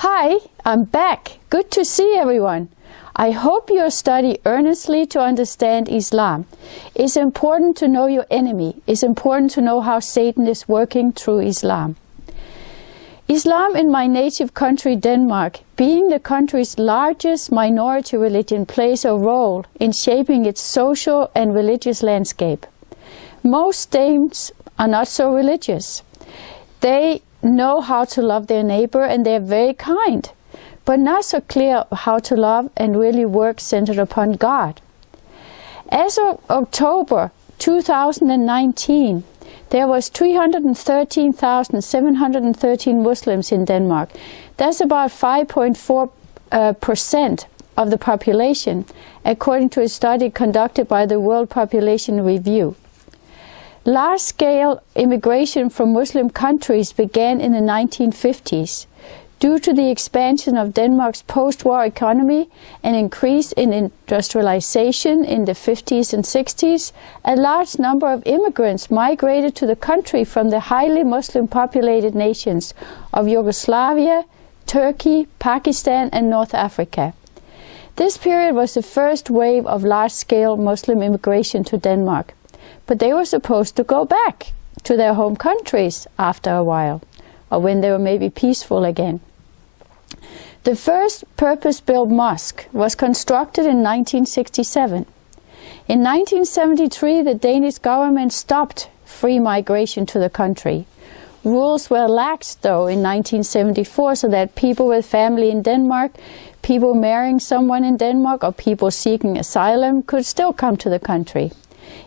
Hi, I'm back. Good to see everyone. I hope you study earnestly to understand Islam. It's important to know your enemy. It's important to know how Satan is working through Islam. Islam in my native country, Denmark, being the country's largest minority religion, plays a role in shaping its social and religious landscape. Most Danes are not so religious. They know how to love their neighbor and they're very kind, but not so clear how to love and really work centered upon God. As of October 2019, there was 313,713 Muslims in Denmark. That's about 5.4% of the population, according to a study conducted by the World Population Review. Large-scale immigration from Muslim countries began in the 1950s. Due to the expansion of Denmark's post-war economy and increase in industrialization in the 50s and 60s, a large number of immigrants migrated to the country from the highly Muslim-populated nations of Yugoslavia, Turkey, Pakistan, and North Africa. This period was the first wave of large-scale Muslim immigration to Denmark. But they were supposed to go back to their home countries after a while, or when they were maybe peaceful again. The first purpose-built mosque was constructed in 1967. In 1973, the Danish government stopped free migration to the country. Rules were laxed, though, in 1974, so that people with family in Denmark, people marrying someone in Denmark, or people seeking asylum could still come to the country.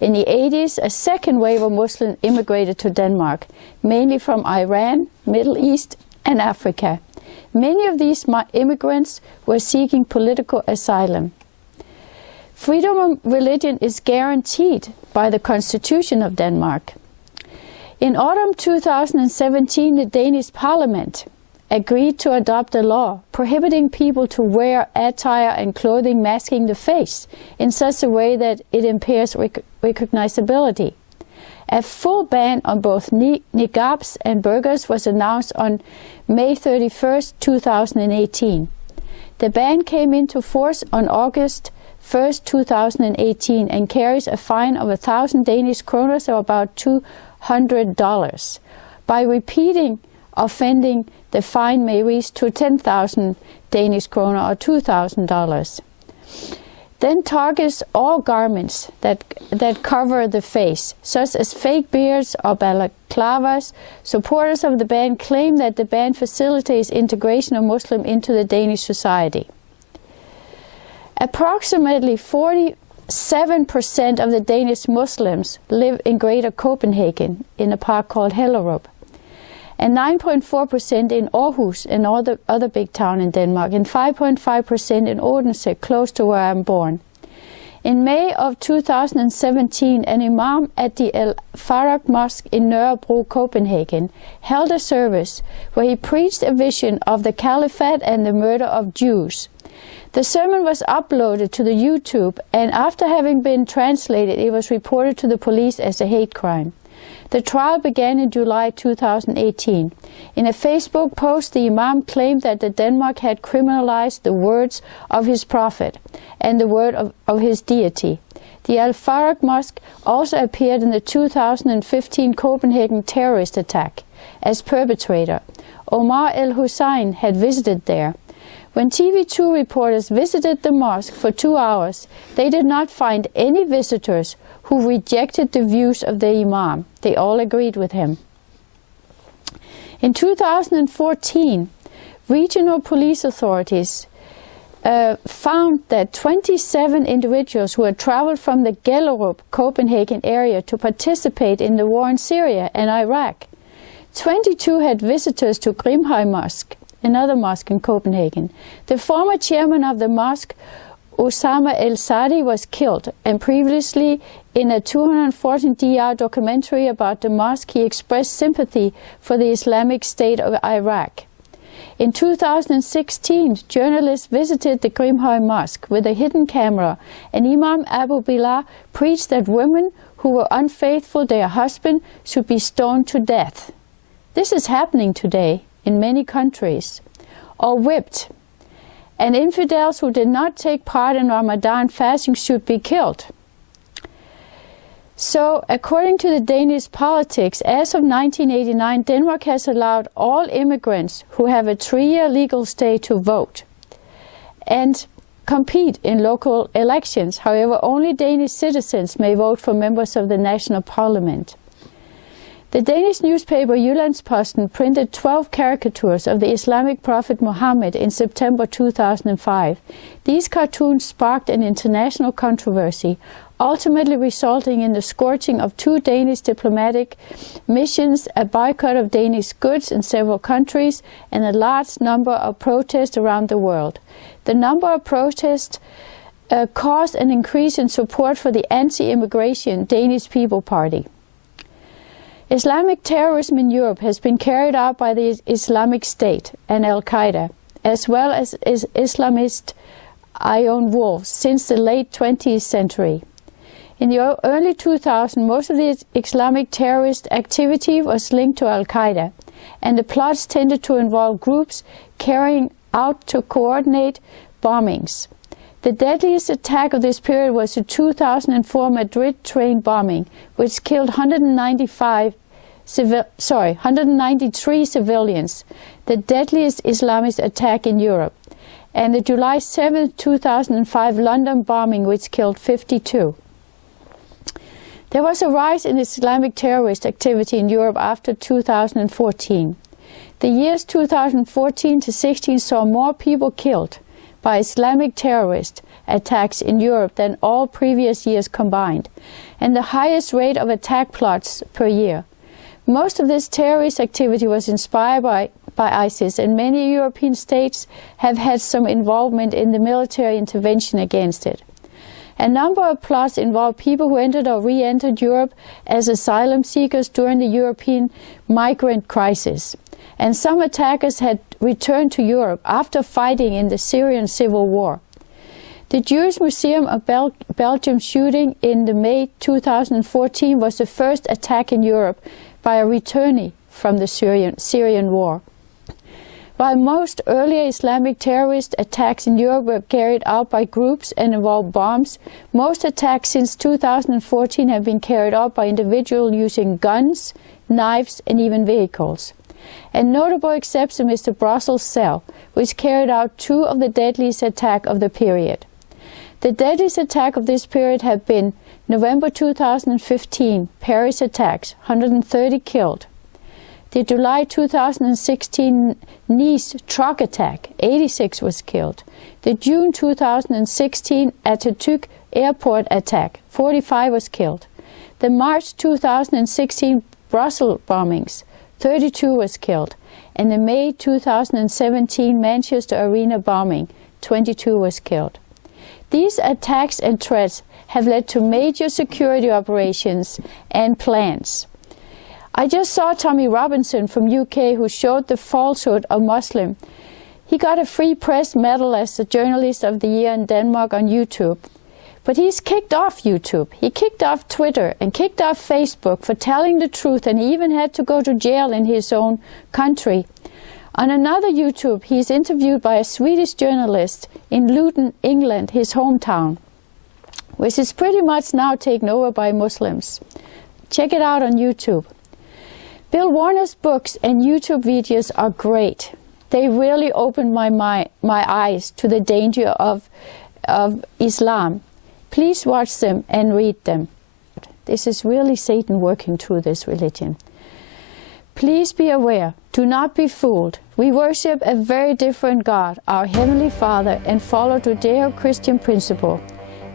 In the 80s, a second wave of Muslims immigrated to Denmark, mainly from Iran, Middle East, and Africa. Many of these immigrants were seeking political asylum. Freedom of religion is guaranteed by the Constitution of Denmark. In autumn 2017, the Danish Parliament agreed to adopt a law prohibiting people to wear attire and clothing masking the face in such a way that it impairs recognizability. A full ban on both niqabs and burqas was announced on May 31, 2018. The ban came into force on August 1, 2018 and carries a fine of 1,000 Danish kroner, or about $200. By repeating offending, the fine may reach to 10,000 Danish kroner or $2,000. Then targets all garments that cover the face, such as fake beards or balaclavas. Supporters of the ban claim that the ban facilitates integration of Muslims into the Danish society. Approximately 47% of the Danish Muslims live in Greater Copenhagen, in a park called Hellerup, and 9.4% in Aarhus, and other big town in Denmark, and 5.5% in Odense, close to where I'm born. In May of 2017, an imam at the El Farag Mosque in Nørrebro, Copenhagen, held a service where he preached a vision of the caliphate and the murder of Jews. The sermon was uploaded to the YouTube, and after having been translated, it was reported to the police as a hate crime. The trial began in July 2018. In a Facebook post, the imam claimed that Denmark had criminalized the words of his prophet and the word of his deity. The Al Farag Mosque also appeared in the 2015 Copenhagen terrorist attack as perpetrator. Omar El-Hussein had visited there. When TV2 reporters visited the mosque for 2 hours, they did not find any visitors who rejected the views of the imam. They all agreed with him. In 2014, regional police authorities found that 27 individuals who had traveled from the Gellerup, Copenhagen area to participate in the war in Syria and Iraq. 22 had visitors to Grimhøj Mosque, another mosque in Copenhagen. The former chairman of the mosque, Osama El-Sadi, was killed, and previously in a 214-DR documentary about the mosque, he expressed sympathy for the Islamic State of Iraq. In 2016, journalists visited the Grimhøj Mosque with a hidden camera, and Imam Abu Bilal preached that women who were unfaithful to their husband should be stoned to death. This is happening today in many countries. or whipped. And infidels who did not take part in Ramadan fasting should be killed. So, according to the Danish politics, as of 1989, Denmark has allowed all immigrants who have a 3-year legal stay to vote and compete in local elections. However, only Danish citizens may vote for members of the national parliament. The Danish newspaper Jyllands-Posten printed 12 caricatures of the Islamic prophet Muhammad in September 2005. These cartoons sparked an international controversy, ultimately resulting in the scorching of 2 Danish diplomatic missions, a boycott of Danish goods in several countries, and a large number of protests around the world. The number of protests caused an increase in support for the anti-immigration Danish People Party. Islamic terrorism in Europe has been carried out by the Islamic State and Al-Qaeda, as well as Islamist Iron Wolves, since the late 20th century. In the early 2000s, most of the Islamic terrorist activity was linked to Al-Qaeda, and the plots tended to involve groups carrying out to coordinate bombings. The deadliest attack of this period was the 2004 Madrid train bombing, which killed 193 civilians, the deadliest Islamist attack in Europe, and the July 7, 2005 London bombing, which killed 52. There was a rise in Islamic terrorist activity in Europe after 2014. The years 2014 to 16 saw more people killed by Islamic terrorist attacks in Europe than all previous years combined, and the highest rate of attack plots per year. Most of this terrorist activity was inspired by ISIS, and many European states have had some involvement in the military intervention against it. A number of plots involved people who entered or re-entered Europe as asylum seekers during the European migrant crisis. And some attackers had returned to Europe after fighting in the Syrian civil war. The Jewish Museum of Belgium shooting in the May 2014 was the first attack in Europe by a returnee from the Syrian war. While most earlier Islamic terrorist attacks in Europe were carried out by groups and involved bombs, most attacks since 2014 have been carried out by individuals using guns, knives, and even vehicles. A notable exception is the Brussels cell, which carried out 2 of the deadliest attacks of the period. The deadliest attack of this period have been November 2015, Paris attacks, 130 killed. The July 2016 Nice truck attack, 86 was killed. The June 2016 Atatürk airport attack, 45 was killed. The March 2016 Brussels bombings, 32 was killed. And the May 2017 Manchester Arena bombing, 22 was killed. These attacks and threats have led to major security operations and plans. I just saw Tommy Robinson from UK, who showed the falsehood of Muslim. He got a free press medal as the Journalist of the Year in Denmark on YouTube. But he's kicked off YouTube. He kicked off Twitter and kicked off Facebook for telling the truth, and he even had to go to jail in his own country. On another YouTube, he's interviewed by a Swedish journalist in Luton, England, his hometown, which is pretty much now taken over by Muslims. Check it out on YouTube. Bill Warner's books and YouTube videos are great. They really opened my eyes to the danger of Islam. Please watch them and read them. This is really Satan working through this religion. Please be aware. Do not be fooled. We worship a very different God, our Heavenly Father, and follow Judeo-Christian principle.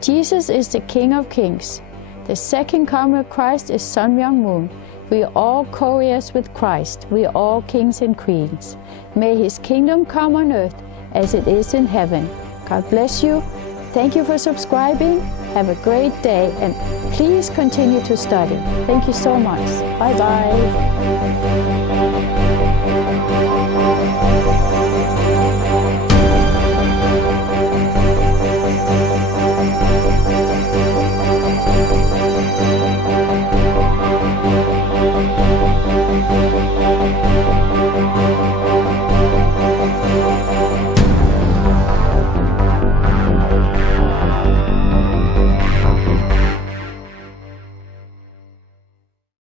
Jesus is the King of Kings. The second coming of Christ is Sun Myung Moon. We are all co-heirs with Christ. We are all kings and queens. May His kingdom come on earth as it is in heaven. God bless you. Thank you for subscribing. Have a great day, and please continue to study. Thank you so much. Bye-bye.